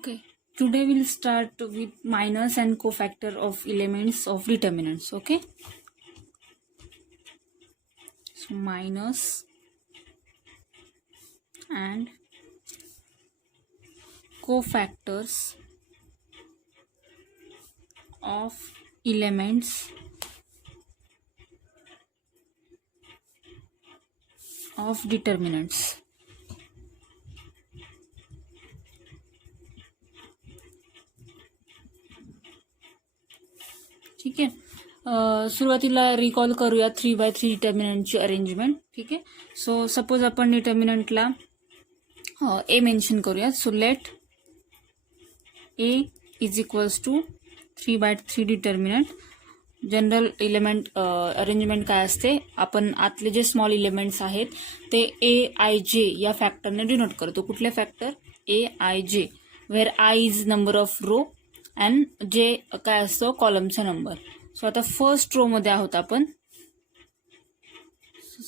Okay, today we'll start with minors and cofactor of elements of determinants. Okay, so minors and cofactors of elements of determinants. ठीक आहे. सुरुवातीला recall करूया 3x3 डिटर्मिनंटची arrangement. ठीक आहे. So suppose आपण डिटर्मिनंटला A mention करूया. So let A is equals to 3x3 determinant. General element arrangement काय असते, आपण आतले जे स्मॉल इलेमेंट्स आहेत ते AIJ या फॅक्टरने डिनोट करतो. कुठले factor? AIJ, where I is number of row and J काय असतो कॉलमचा नंबर. सो आता फर्स्ट रो मध्ये आहोत आपण.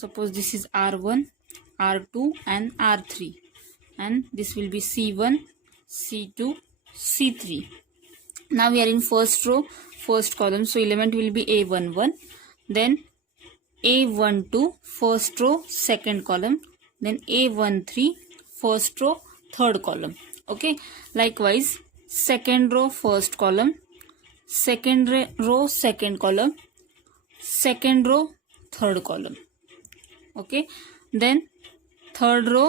Suppose this is R1, R2 and R3 and this will be C1, C2, C3. Now we are in first row, first column. So element will be A11, then A12, first row, second column, then A13, first row, third column. Okay. Likewise, second row, first column, second row, second column, second row, third column. Okay. Then third row,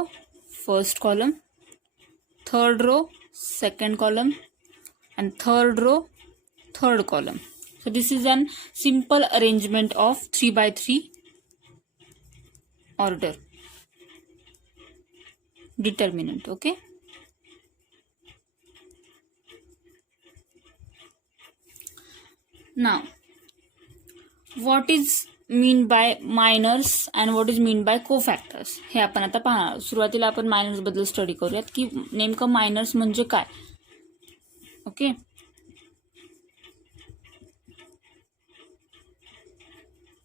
first column, third row, second column, and third row, third column. So this is an simple arrangement of 3x3 order determinant. Okay. Now, what is mean by minors and what is mean by cofactors हे आपण आता पाहणार. सुरुवातीला आपण minors बद्दल study करूयात की नेमकं मायनर्स म्हणजे काय. ओके.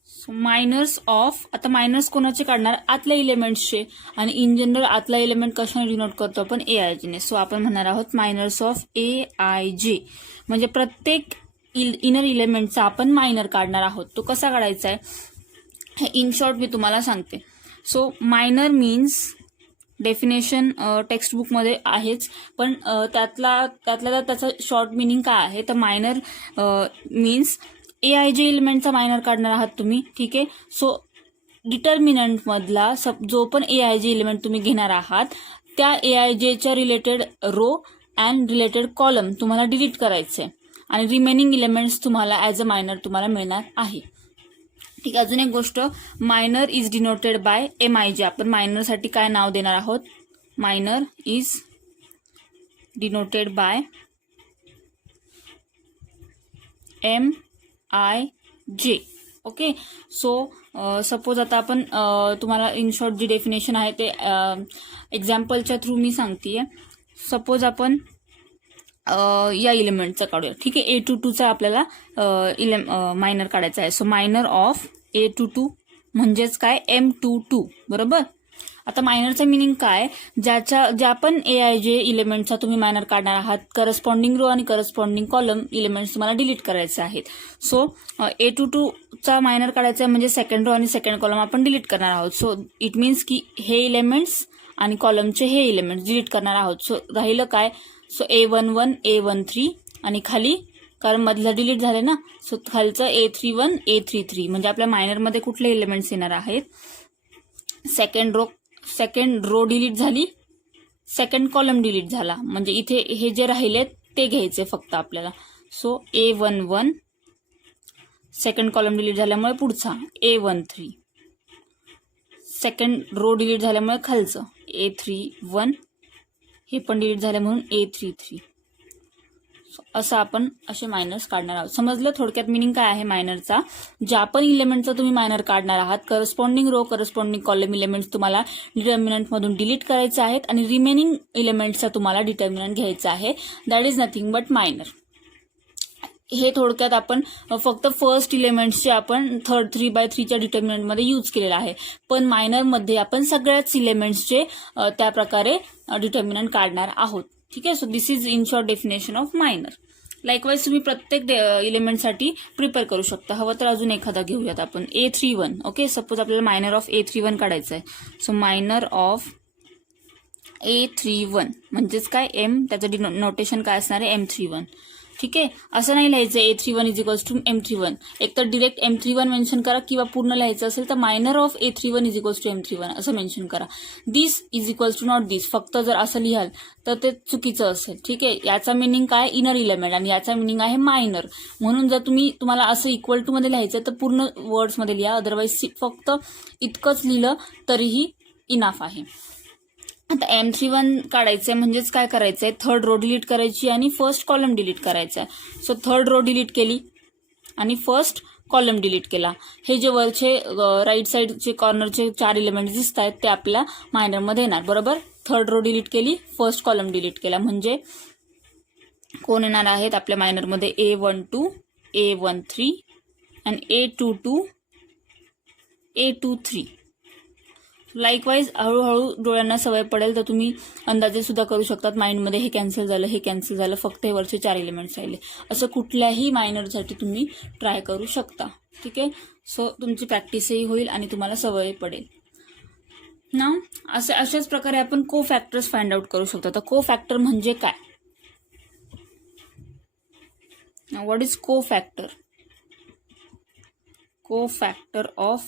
सो मायनर्स ऑफ, आता मायनर्स कोणाचे काढणार? आतल्या इलेमेंट्सचे. आणि इन जनरल आतला इलेमेंट कशाने डिनोट करतो आपण? AIJ ने. सो आपण म्हणणार आहोत मायनर्स ऑफ AIJ, म्हणजे प्रत्येक इनर इलेमेंटचा आपण मायनर काढणार आहोत. तो कसा काढायचा आहे हे इन शॉर्ट मी तुम्हाला सांगते. सो मायनर मीन्स डेफिनेशन टेक्स्टबुकमध्ये आहेच, पण त्यातला त्याचं शॉर्ट मिनिंग काय आहे तर मायनर मीन्स AIJ एलिमेंटचा मायनर काढणार आहात तुम्ही. ठीक आहे. सो डिटर्मिनंटमधला जो पण AIJ एलिमेंट तुम्ही घेणार आहात त्या AIJच्या related row and related column तुम्हाला डिलीट करायचे आणि रिमेनिंग इलेमेंट्स तुम्हाला ॲज अ मायनर तुम्हाला मिळणार आहे. ठीक आहे. अजून एक गोष्ट, minor is denoted by MIJ. आपण मायनरसाठी काय नाव देणार आहोत? Minor is denoted by MIJ. Okay. So suppose आता आपण तुम्हाला इन शॉर्ट जी डेफिनेशन आहे ते एक्झाम्पलच्या थ्रू मी सांगतेय. सपोज आपण या इलेमेंटचा काढूया. ठीक आहे. A22चा आपल्याला मायनर काढायचा आहे. सो मायनर ऑफ A22 म्हणजेच काय? M22. बरोबर. आता मायनरचा मिनिंग काय? ज्या पण AIJ इलेमेंटचा तुम्ही मायनर काढणार आहात करस्पॉन्डिंग रो आणि करस्पॉन्डिंग कॉलम इलेमेंट्स तुम्हाला डिलीट करायचे आहेत. सो A22चा मायनर काढायचा आहे म्हणजे सेकंड रो आणि सेकंड कॉलम आपण डिलीट करणार आहोत. सो इट मीन्स की हे इलेमेंट्स आणि कॉलमचे हे इलेमेंट्स डिलीट करणार आहोत. सो राहिलं काय? सो A11, A13 आणि खाली कारण मधलं डिलीट झाले ना, सो खालचं A31, A33 म्हणजे आपल्या मायनरमध्ये कुठले इलेमेंट्स येणार आहेत? सेकंड रो डिलीट झाली, सेकंड कॉलम डिलीट झाला, म्हणजे इथे हे जे राहिले ते घ्यायचे फक्त आपल्याला. So A11 second column delete झाल्यामुळे पुढचा A13, सेकंड रो डिलीट झाल्यामुळे खालचं A31 हे पण डिलीट झालं म्हणून A33. असं आपण असे मायनर्स काढणार आहोत. समजलं थोडक्यात मिनिंग काय आहे मायनरचा? ज्या पण इलेमेंटचा तुम्ही मायनर काढणार आहात corresponding row corresponding column elements तुम्हाला डिटर्मिनंटमधून डिलीट करायचे आहेत आणि रिमेनिंग इलेमेंट्सचा तुम्हाला डिटर्मिनंट घ्यायचा आहे. That is nothing but minor. हे थोडक्यात आपण फक्त फर्स्ट इलेमेंट्सचे आपण 3x3च्या डिटर्मिनंटमध्ये यूज केलेला आहे, पण मायनरमध्ये आपण सगळ्याच इलेमेंट्सचे त्या प्रकारे डिटर्मिनंट काढणार आहोत. ठीक आहे. So this is in short definition of minor. Likewise तुम्ही प्रत्येक एलिमेंटसाठी प्रिपेअर करू शकता. हवं तर अजून एखादा घेऊयात आपण. A31. ओके, सपोज आपल्याला मायनर ऑफ A31 काढायचं आहे. सो मायनर ऑफ A31 म्हणजेच काय, M, त्याचं नोटेशन काय असणार आहे, M31. ठीक आहे. असं नाही लिहायचं A31 is equals to M31. एक तर डिरेक्ट M31 मेन्शन करा, किंवा पूर्ण लिहायचं असेल तर minor of A31 is equals to M31 असं मेन्शन करा. This is equals to not this. फक्त जर असं लिहाल तर ते चुकीचं असेल. ठीक आहे. याचा मिनिंग काय, इनर इलेमेंट, आणि याचा मिनिंग आहे मायनर. म्हणून जर तुम्हाला असं इक्वल टू मध्ये लिहायचं तर पूर्ण वर्ड्समध्ये लिहा. अदरवाईज फक्त इतकंच लिहिलं तरीही इनाफ आहे. आता M31 काढायचंय म्हणजेच काय करायचंय, थर्ड रो डिलीट करायची आणि फर्स्ट कॉलम डिलीट करायचा आहे. सो थर्ड रो डिलीट केली आणि फर्स्ट कॉलम डिलीट केला. हे जे वरचे राईट साईडचे कॉर्नरचे 4 एलिमेंट दिसत आहेत ते आपल्या मायनरमध्ये येणार. बरोबर. थर्ड रो डिलीट केली, फर्स्ट कॉलम डिलीट केला, म्हणजे कोण येणार आहेत आपल्या मायनरमध्ये, A12, A13 आणि A22, A23. लाईकवाईज हळूहळू डोळ्यांना सवय पडेल तर तुम्ही अंदाजे सुद्धा करू शकतात. माइंडमध्ये हे कॅन्सल झालं, हे कॅन्सल झालं, फक्त हे वरचे 4 एलिमेंट्स राहिले. असं कुठल्याही मायनरसाठी तुम्ही ट्राय करू शकता. ठीक आहे. सो तुमची प्रॅक्टिसही होईल आणि तुम्हाला सवय पडेल ना. अशाच प्रकारे आपण को फॅक्टर्स फाइंड आउट करू शकतो. तर को फॅक्टर म्हणजे काय, व्हॉट इज को फॅक्टर. को फॅक्टर ऑफ,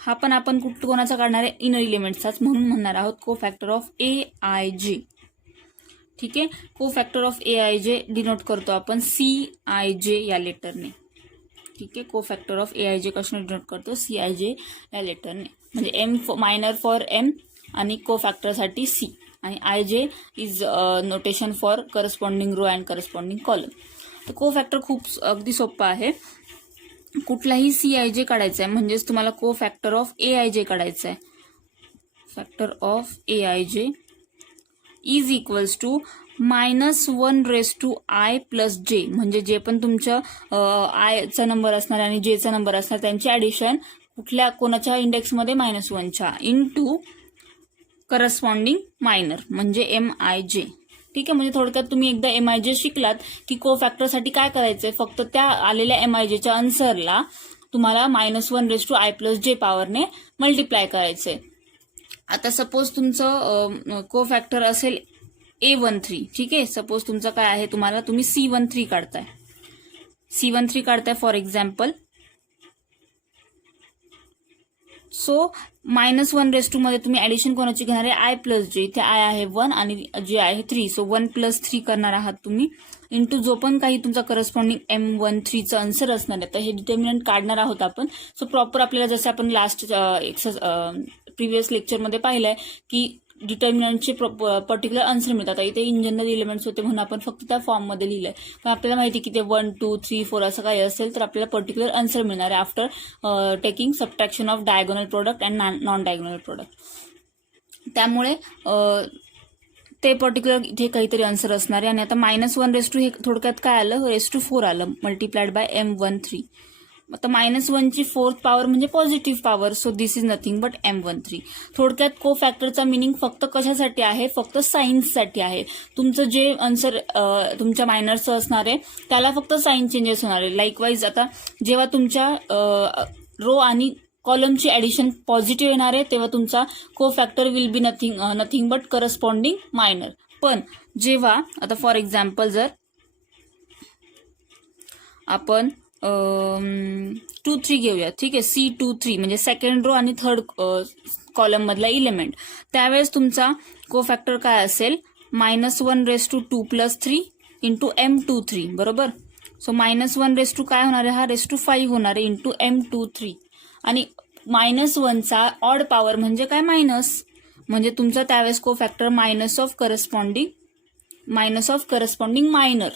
हा पण आपण कोणाचा काढणार आहे, इनर इलिमेंट्सचाच, म्हणून म्हणणार आहोत को फॅक्टर ऑफ AIJ. ठीक आहे. को फॅक्टर ऑफ AIJ डिनोट करतो आपण CIJ या लेटरने. ठीक आहे. को फॅक्टर ऑफ AIJ कशाने डिनोट करतो, CIJ या लेटरने. म्हणजे M मायनर फॉर M आणि को फॅक्टरसाठी C, आणि IJ is notation for corresponding row and corresponding column. तर को फॅक्टर खूप अगदी सोपं आहे. कुठलाही CIJ काढायचा आहे म्हणजेच तुम्हाला को फॅक्टर ऑफ AIJ काढायचा आहे. Factor of AIJ is equals to -1/i + j. म्हणजे जे पण तुमचं आयचा नंबर असणार आणि जेचा नंबर असणार त्यांची ऍडिशन कोणाच्या इंडेक्समध्ये -1च्या इंटू करस्पॉन्डिंग मायनर म्हणजे MIJ. ठीक आहे. म्हणजे थोडक्यात तुम्ही एकदा MIJ शिकलात की को फॅक्टरसाठी काय करायचंय, फक्त त्या आलेल्या MIJच्या आन्सरला तुम्हाला -1/i + j पॉवरने मल्टिप्लाय करायचंय. आता सपोज तुमचं को फॅक्टर असेल A13. ठीक आहे. सपोज तुमचं काय आहे, तुम्ही C13 काढताय. C13 काढताय फॉर एक्झाम्पल. सो -1/2 मध्ये तुम्ही ऍडिशन कोणाची घेणार आहे, I + j. इथे I आहे 1 आणि j आहे 3. सो 1 + 3 करणार आहात तुम्ही, इंटू जो पण काही तुमचा करस्पॉन्डिंग M13चं आन्सर असणार आहे. तर हे डिटर्मिनंट काढणार आहोत आपण. सो प्रॉपर आपल्याला जसं आपण लास्ट प्रिव्हियस लेक्चरमध्ये पाहिलंय की डिटर्मिनंटचे पर्टिक्युलर आन्सर मिळतात. इथे इन जनरल एलिमेंट्स होते म्हणून आपण फक्त त्या फॉर्ममध्ये लिहिलंय. पण आपल्याला माहिती की ते 1, 2, 3, 4 असं काही असेल तर आपल्याला पर्टिक्युलर आन्सर मिळणार आहे after taking subtraction of diagonal product and non diagonal product. त्यामुळे ते पर्टिक्युलर इथे काहीतरी आन्सर असणार आहे. आणि आता -1/2 हे थोडक्यात काय आलं, (4) आलं मल्टिप्लाइड बाय M13. आता -1ची 4th पॉवर म्हणजे positive power. So this is nothing but M13. थोडक्यात को फॅक्टरचा मिनिंग फक्त कशासाठी आहे, फक्त साईन्ससाठी आहे. तुमचं जे आन्सर तुमच्या मायनरचं असणार आहे त्याला फक्त साईन चेंजेस होणार आहे. लाईकवाईज आता जेव्हा तुमच्या रो आणि कॉलमची ऍडिशन पॉझिटिव्ह येणार आहे तेव्हा तुमचा को factor will be nothing but corresponding minor. पण जेव्हा आता फॉर एक्झाम्पल जर आपण 2, 3 घेऊया. ठीक आहे. C23 म्हणजे सेकंड रो आणि थर्ड कॉलम मधला इलेमेंट. त्यावेळेस तुमचा को फॅक्टर काय असेल, -1/2 + 3 इंटू M23. बरोबर. सो -1/2 काय होणार आहे, हा (5) होणार आहे इंटू M23. आणि -1चा ऑड पॉवर म्हणजे काय, मायनस. म्हणजे तुमचा त्यावेळेस को factor minus of corresponding minor.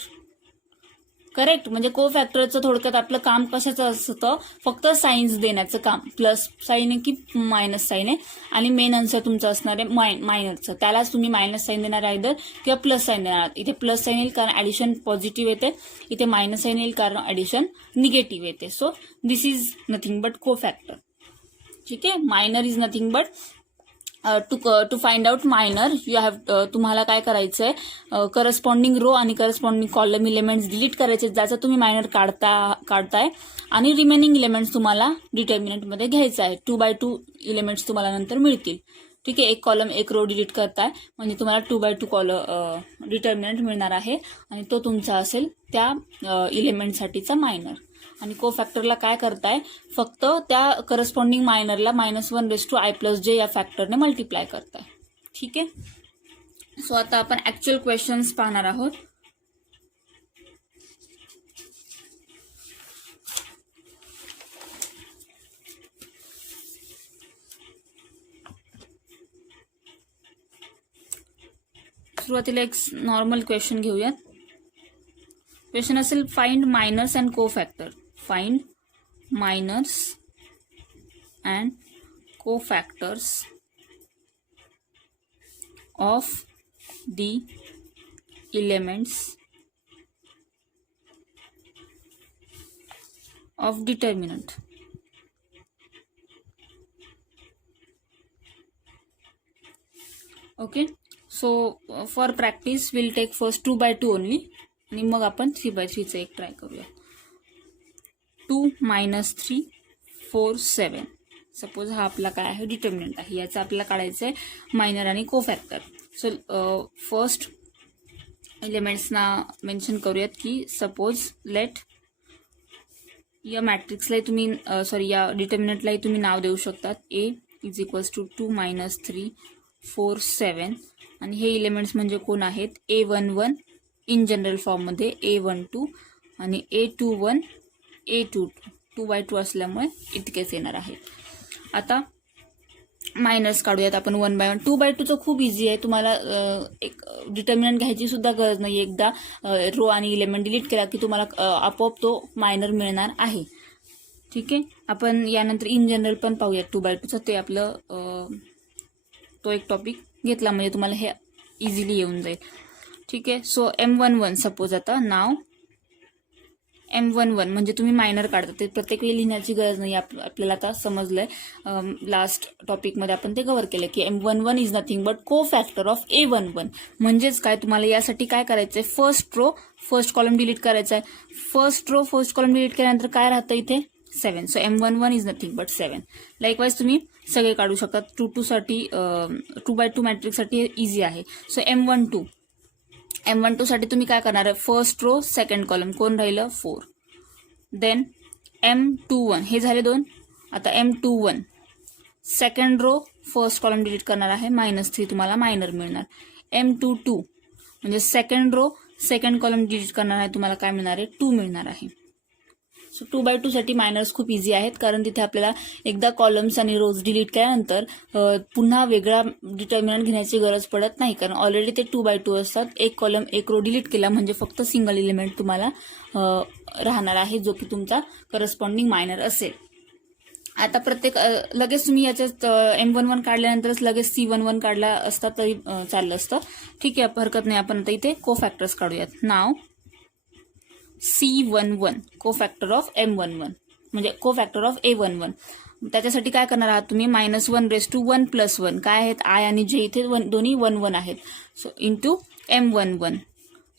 Correct. म्हणजे को फॅक्टरचं थोडक्यात आपलं काम कशाचं असतं, फक्त साईन्स देण्याचं काम. प्लस साईन आहे की मायनस साईन आहे, आणि मेन आन्सर तुमचं असणार आहे मायनरचं. त्यालाच तुम्ही मायनस साईन देणार आयदर किंवा प्लस साईन देणार. इथे प्लस साईन येईल कारण ऍडिशन पॉझिटिव्ह येते, इथे मायनस साईन येईल कारण ऍडिशन निगेटिव्ह येते. So this is nothing but cofactor. ठीक आहे. Minor is nothing but to find out minor you have तुम्हाला काय करायचंय, करस्पॉन्डिंग रो आणि करस्पॉन्डिंग कॉलम इलेमेंट्स डिलीट करायचे ज्याचा तुम्ही मायनर काढताय आणि रिमेनिंग इलेमेंट्स तुम्हाला डिटर्मिनंटमध्ये घ्यायचं आहे. 2x2 इलेमेंट्स तुम्हाला नंतर मिळतील. ठीक आहे, एक कॉलम एक रो डिलीट करताय म्हणजे तुम्हाला 2x2 डिटर्मिनंट मिळणार आहे आणि तो तुमचा असेल त्या इलेमेंटसाठीचा मायनर. आणि कोफॅक्टरला काय करताय, फक्त त्या करस्पॉन्डिंग मायनरला -1/i+j या फॅक्टरने मल्टिप्लाय करताय. ठीक आहे, सो आता आपण ऍक्च्युअल क्वेश्चन्स पाहणार आहोत. सुरुवातीला एक नॉर्मल क्वेश्चन घेऊयात. क्वेश्चन असेल find minors and cofactor. Find minors and cofactors of the elements of determinant. Okay, so for practice will take first 2x2 only आणि मग आपण 3x3चं एक ट्राय करूया. 2 - 3 4 7. सपोज हा आपला काय आहे, डिटर्मिनंट आहे. याचं आपल्याला काढायचं आहे मायनर आणि कोफॅक्टर. सो फर्स्ट एलिमेंट्सना मेन्शन करूयात की सपोज लेट या मॅट्रिक्सलाही तुम्ही या डिटर्मिनंटलाही तुम्ही नाव देऊ शकतात. A = 2 - 3 4 7 आणि हे एलिमेंट्स म्हणजे कोण आहेत, A11 इन जनरल फॉर्ममध्ये, A12 आणि A21 A22. 2x2 असल्यामुळे इतकेच येणार आहेत. आता मायनर्स काढूयात आपण 1 by 1. 2x2चं खूप इझी आहे. तुम्हाला एक डिटर्मिनंट घ्यायची सुद्धा गरज नाही. एकदा रो आणि इलेमेंट डिलीट केला की तुम्हाला आपोआप तो मायनर मिळणार आहे. ठीक आहे, आपण यानंतर इन जनरल पण पाहूयात 2x2चं. ते आपलं तो एक टॉपिक घेतला म्हणजे तुम्हाला हे इझिली येऊन जाईल. ठीक आहे, सो M11 सपोज. आता नाव M11 म्हणजे तुम्ही मायनर काढता. ते प्रत्येक वेळी लिहिण्याची गरज नाही. आपल्याला आता समजलंय, लास्ट टॉपिकमध्ये आपण ते कव्हर केलं की M11 is nothing but cofactor of A11. म्हणजेच काय, तुम्हाला यासाठी काय करायचंय, first row first column delete करायचा आहे. First row first column delete केल्यानंतर काय राहतं इथे, 7. So M11 is nothing but 7. Likewise तुम्ही सगळे काढू शकतात. 2x2 साठी 2x2 मॅट्रिक्ससाठी इझी आहे. सो M12 साठी तुम्ही काय करणार आहे, फर्स्ट रो सेकंड कॉलम कोण राहिलं, 4. देन M21 हे झाले 2. आता M21 second row first column delete करणार आहे, -3 तुम्हाला मायनर मिळणार. M22 म्हणजे second row second column delete करणार आहे, तुम्हाला काय मिळणार आहे, 2 मिळणार आहे. सो 2x2 साठी मायनर्स खूप इझी आहेत, कारण तिथे आपल्याला एकदा कॉलम्स आणि रोज डिलीट केल्यानंतर पुन्हा वेगळा डिटर्मिनंट घेण्याची गरज पडत नाही, कारण ऑलरेडी ते 2x2 असतात. एक कॉलम एक रो डिलीट केला म्हणजे फक्त सिंगल एलिमेंट तुम्हाला राहणार आहे, जो की तुमचा करस्पॉन्डिंग मायनर असेल. आता प्रत्येक लगेच तुम्ही याच्यात M11 काढल्यानंतरच लगेच C11 काढला असता तरी चाललं असतं. ठीक आहे, हरकत नाही. आपण आता इथे कोफॅक्टर्स काढूयात. नाव C11 कोफॅक्टर ऑफ M11 म्हणजे कोफॅक्टर ऑफ A11. त्याच्यासाठी काय करणार आहात तुम्ही, -1/1 + 1 काय आहेत, I आणि J इथे दोन्ही 1 1 आहेत. So into M11.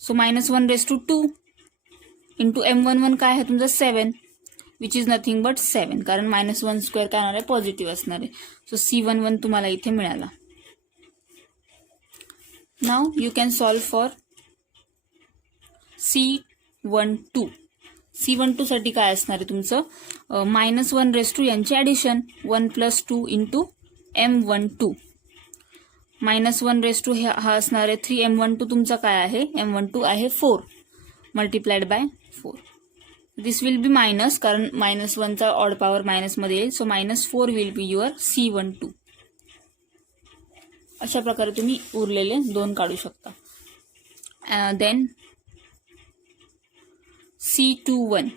So -1/2 into M11 काय आहे तुमचं 7 विच इज नथिंग बट 7, कारण -1² काय होणार आहे, पॉझिटिव्ह असणार आहे. सो C11 तुम्हाला इथे मिळाला. Now you can solve for C12. C12 साठी काय असणार आहे तुमचं, -1/2 यांची ऍडिशन 1 + 2 इंटू M12. -1/2 हा असणार आहे 3. M12 तुमचा काय आहे, M12 आहे 4 multiplied by 4. This will B minus, कारण -1चा ऑड पॉवर मायनसमध्ये येईल. So -4 will be your C12. अशा प्रकारे तुम्ही उरलेले 2 काढू शकता. देन C21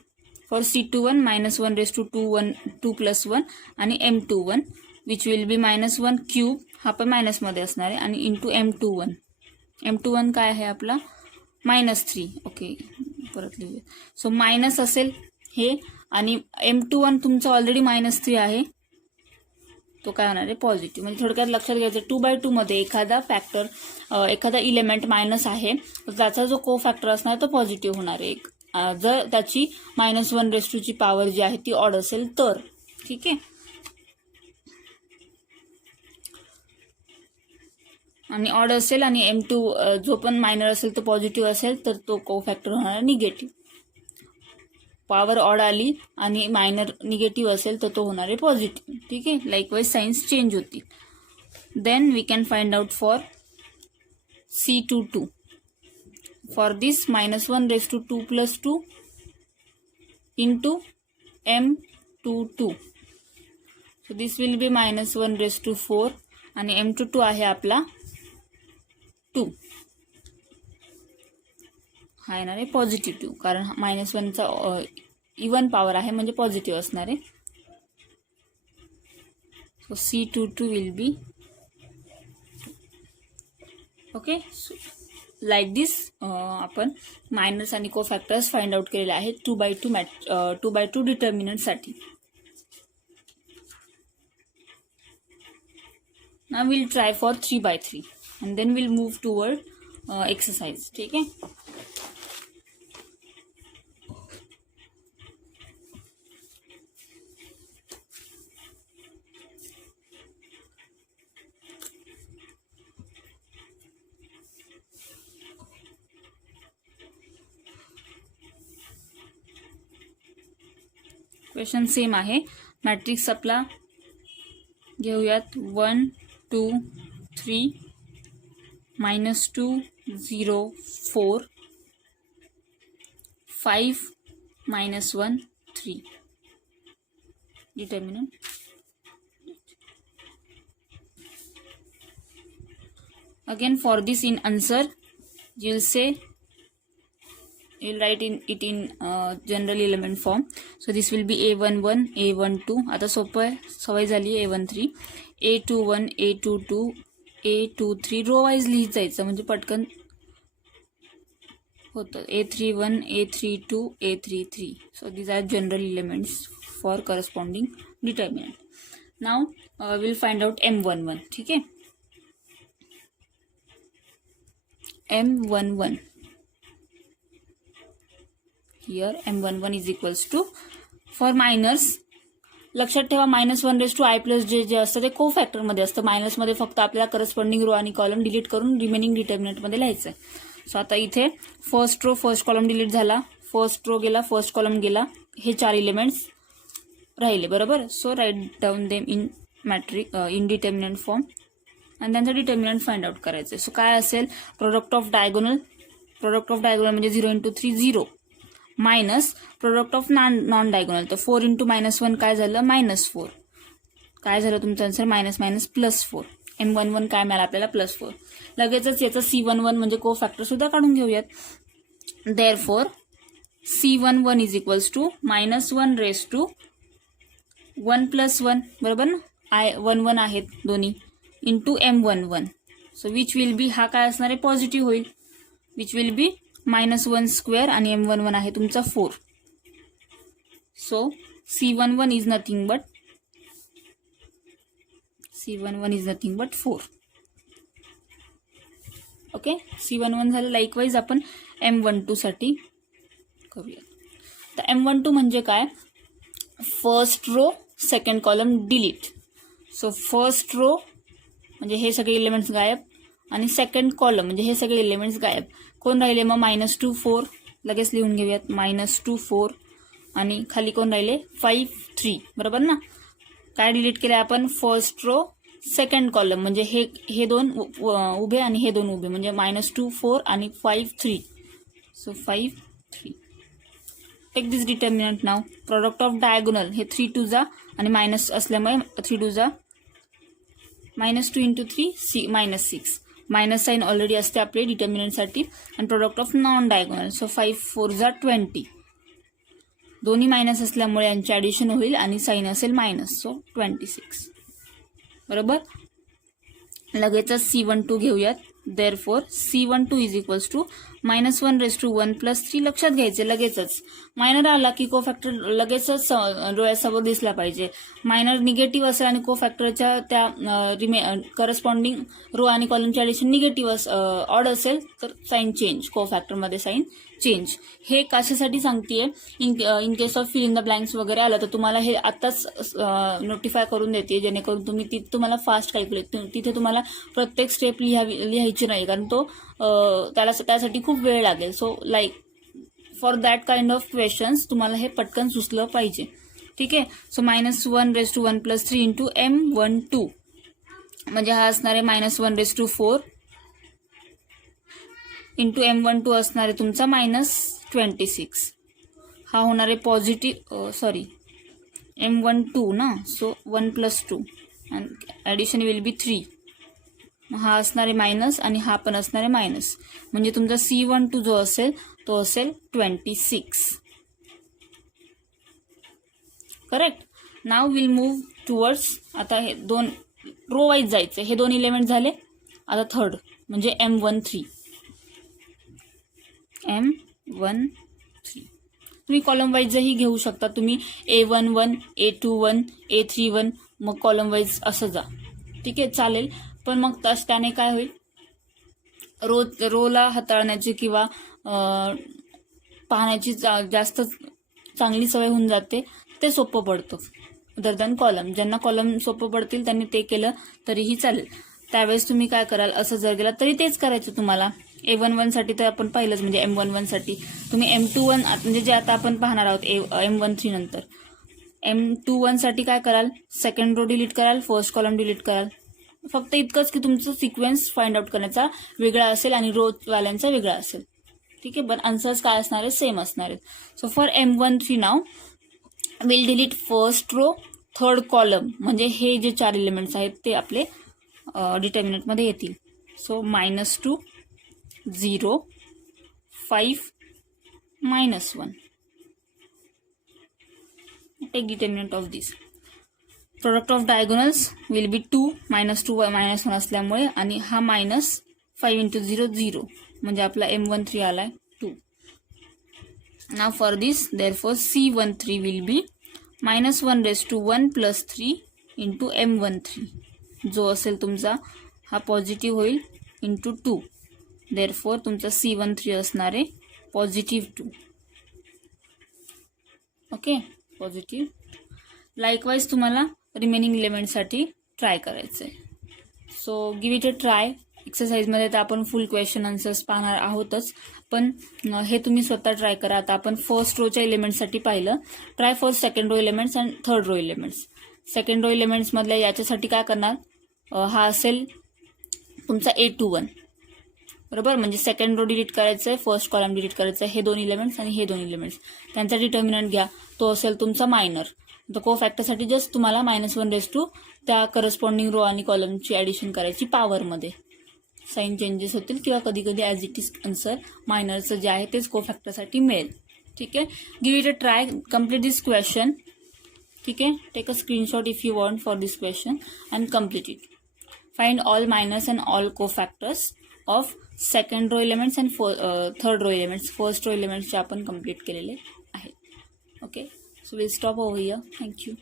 फॉर C21 -1/2 + 1 आणि M21 विच विल बी -1³ हा पण मायनसमध्ये असणार आहे आणि इंटू M21. M21 काय आहे आपला -3. ओके, परत लिहूया. सो मायनस असेल हे आणि M21 तुमचं ऑलरेडी -3 आहे, तो काय होणार आहे पॉझिटिव्ह. म्हणजे थोडक्यात लक्षात घ्यायचं 2/2 मध्ये एखादा फॅक्टर एखादा इलेमेंट मायनस आहे तर त्याचा जो को फॅक्टर असणार तो पॉझिटिव्ह होणार आहे. जर त्याची -1 ची पॉवर जी आहे ती ऑड असेल तर. ठीक आहे. आणि ऑड असेल आणि M2 जो पण मायनर असेल तो पॉझिटिव्ह असेल तर तो को फॅक्टर होणार निगेटिव्ह. पॉवर ऑड आली आणि मायनर निगेटिव्ह असेल तर तो होणार आहे पॉझिटिव्ह. ठीक आहे. लाईकवाईज साइन्स चेंज होतील. Then we can find out for C22. For this -1 + 2 into M22. So this will be -1 आणि M22 आहे आपला 2. हा येणार आहे पॉझिटिव्ह 2 कारण -1चा इवन पॉवर आहे म्हणजे पॉझिटिव्ह असणार आहे. So C22 will be okay. Like this आपण मायनस आणि को फॅक्टर्स फाइंड आउट केलेले आहेत 2/2 डिटर्मिनंटसाठी. Now we'll try for 3/3 and then we'll move toward exercise. ठीक है. क्वेश्चन सेम आहे. मॅट्रिक्स आपला घेऊयात 1 2 3 -2 0 4 5 -1 3. Determinant. Again for this in answer you'll say you'll write it in general element form. So this will be A11 A12. आता सोपं आहे, सवय झाली. A13 A21 A22 A23 row wise लिहित जायचं म्हणजे पटकन होतं. A31 A32 A33. So these are general elements for corresponding determinant. Now we'll find out M11. ठीक है. M11 here M11 is equals to for minors. लक्षात ठेवा -1 j जे असतं ते को फॅक्टर मध्ये असतं. मायनस मध्ये फक्त आपल्याला करस्पॉन्डिंग रो आणि कॉलम डिलीट करून रिमेनिंग डिटर्मिनंट मध्ये लिहायचं आहे. सो आता इथे first row first column delete झाला, फर्स्ट रो गेला, फर्स्ट कॉलम गेला, हे 4 एलिमेंट्स राहिले. बरोबर. So write down them in in determinant form आणि त्यांचं डिटर्मिनंट फाइंड आउट करायचं. सो काय असेल प्रोडक्ट ऑफ डायगोनल म्हणजे 0 × 3 0 minus product of non diagonal. तर 4 × -1 काय झालं -4. काय झालं तुमचं आन्सर -+4. M11 काय मिळालं आपल्याला +4. लगेचच याचं C11 म्हणजे को फॅक्टर सुद्धा काढून घेऊयात. Therefore C11 is equals to -1 × 1 + 1. बरोबर ना. 1 आहेत दोन्ही into M11. So which will be हा काय असणार आहे पॉझिटिव्ह होईल. विच विल बी -1² आणि M11 आहे तुमचा 4. So C11 is nothing but 4. Okay. C11 झालं. लाईकवाईज आपण M12 साठी करूया. तर M12 म्हणजे काय first row second column delete. So first row म्हणजे हे सगळे एलिमेंट्स गायब आणि सेकंड कॉलम म्हणजे हे सगळे एलिमेंट्स गायब. कोण राहिले मग -2 4 लगेच लिहून घेऊयात. -2 4 आणि खाली कोण राहिले 5 3. बरोबर ना. काय डिलीट केलं आपण फर्स्ट रो सेकंड कॉलम म्हणजे हे 2 उभे आणि हे 2 उभे म्हणजे -2 4 आणि 5 3. So 5 3. Take this determinant now. Product of diagonal हे 3 2 जा आणि मायनस असल्यामुळे 3 2 जा -2 × 3 -6. मायनस साइन ऑलरेडी असते आपले डिटर्मिनंटसाठी. आणि product of non diagonal. So 5 4 जा 20. दोन्ही मायनस असल्यामुळे यांचे ॲडिशन होईल आणि साइन असेल मायनस. सो 26. बरोबर. लगेचच C12 घेऊयात. Therefore C12 is equals to -1 raise to 1 + 3 लक्षात घ्यायचे लगेचच. मायनर आला की कोफॅक्टर लगेचच डोळ्यासमोर दिसला पाहिजे. मायनर निगेटिव्ह असेल आणि कोफॅक्टरच्या त्या करस्पॉन्डिंग रो आणि कॉलमची ऍडिशन निगेटिव्ह ऑड असेल तर साईन चेंज, कोफॅक्टरमध्ये साईन चेंज. हे कशासाठी सांगतेय, in case of fill in the blanks वगैरे आलं तर तुम्हाला हे आताच नोटिफाय करून देते, जेणेकरून तुम्ही तुम्हाला फास्ट कॅल्क्युलेट, तिथे तुम्हाला प्रत्येक स्टेप लिहायची नाही, कारण तो त्यासाठी खूप वेळ लागेल. So for that kind of questions तुम्हाला हे पटकन सुचलं पाहिजे. ठीक आहे. So -1 raise to 1 + 3 into M12 म्हणजे हा असणार आहे -1 रेस टू 4 इंटू M12 असणार आहे तुमचा -26. हा होणार आहे पॉझिटिव्ह M12 ना, so 1 + 2 and addition will be 3. हा असणार आहे मायनस आणि हा पण असणार आहे मायनस, म्हणजे तुमचा C12 जो असेल तो असेल 26. Correct. Now will move towards, आता हे दोन रो वाईज जायचे, हे दोन इलेमेंट झाले. आता थर्ड म्हणजे M13. तुम्ही कॉलम वाईजही घेऊ शकता. तुम्ही A11, A21, A31 मग कॉलम वाईज असं जा. ठीक आहे, चालेल. पण मग त्याने काय होईल, रोला हाताळण्याची किंवा पाहण्याची जास्त चांगली सवय होऊन जाते. ते सोपं पडतं अदर दॅन कॉलम. ज्यांना कॉलम सोपं पडतील त्यांनी ते केलं तरीही चालेल. त्यावेळेस तुम्ही काय कराल, असं जर गेला तरी तेच करायचं तुम्हाला. A11 साठी तर आपण पाहिलंच, म्हणजे M11 साठी तुम्ही M21 म्हणजे जे आता आपण पाहणार आहोत M13 नंतर, M21 साठी काय कराल, सेकंड रो डिलीट कराल, फर्स्ट कॉलम डिलीट कराल. फक्त इतकंच की तुमचं सिक्वेन्स फाइंड आउट करण्याचा वेगळा असेल आणि रो वाल्यांचा वेगळा असेल. ठीक आहे, पण आन्सर्स काय असणार आहे, सेम असणार आहेत. So for M13 now will delete first row, third column, म्हणजे हे जे 4 एलिमेंट्स आहेत ते आपले डिटर्मिनंटमध्ये येतील. So -2, 0, 5, -1. Take determinant of this. Product of diagonals will be 2, -2 -1 असल्यामुळे, आणि हा -5 इंटू 0 0, म्हणजे आपला M13 आलाय 2. Now for this therefore C13 will be -1 raise to 1 + 3 into M13, जो असेल तुमचा हा पॉझिटिव्ह होईल इंटू 2. देअरफॉर तुमचा C13 असणार आहे +2. Okay, positive. लाईकवाईज तुम्हाला रिमेनिंग इलेमेंटसाठी ट्राय करायचं आहे. So give it a try. एक्सरसाइजमध्ये तर आपण फुल क्वेश्चन आन्सर्स पाहणार आहोतच, पण हे तुम्ही स्वतः ट्राय करा. आता आपण फर्स्ट रोच्या एलिमेंट्ससाठी पाहिलं. Try first second row elements and third row elements. Second row एलिमेंट्समधल्या याच्यासाठी काय करणार, हा असेल तुमचा A21, बरोबर. म्हणजे सेकंड रो डिलीट करायचं आहे, फर्स्ट कॉलम डिलीट करायचं आहे, हे 2 एलिमेंट्स आणि हे 2 एलिमेंट्स, त्यांचा डिटर्मिनंट घ्या, तो असेल तुमचा मायनर. तर को फॅक्टरसाठी जस्ट तुम्हाला -1 रेस टू त्या करस्पॉन्डिंग रो आणि कॉलमची ॲडिशन करायची पॉवरमध्ये. साईन चेंजेस होतील किंवा कधी कधी ॲज इट इज आन्सर मायनरचं जे आहे तेच को फॅक्टरसाठी मिळेल. ठीक आहे, give it a try, complete this question. ठीक आहे, take a screenshot if you want for this question and complete it. Find all minors and all cofactors of second row elements and third row elements. First row एलिमेंट्सचे आपण complete केलेले आहेत. Okay, so we'll stop over here. Thank you.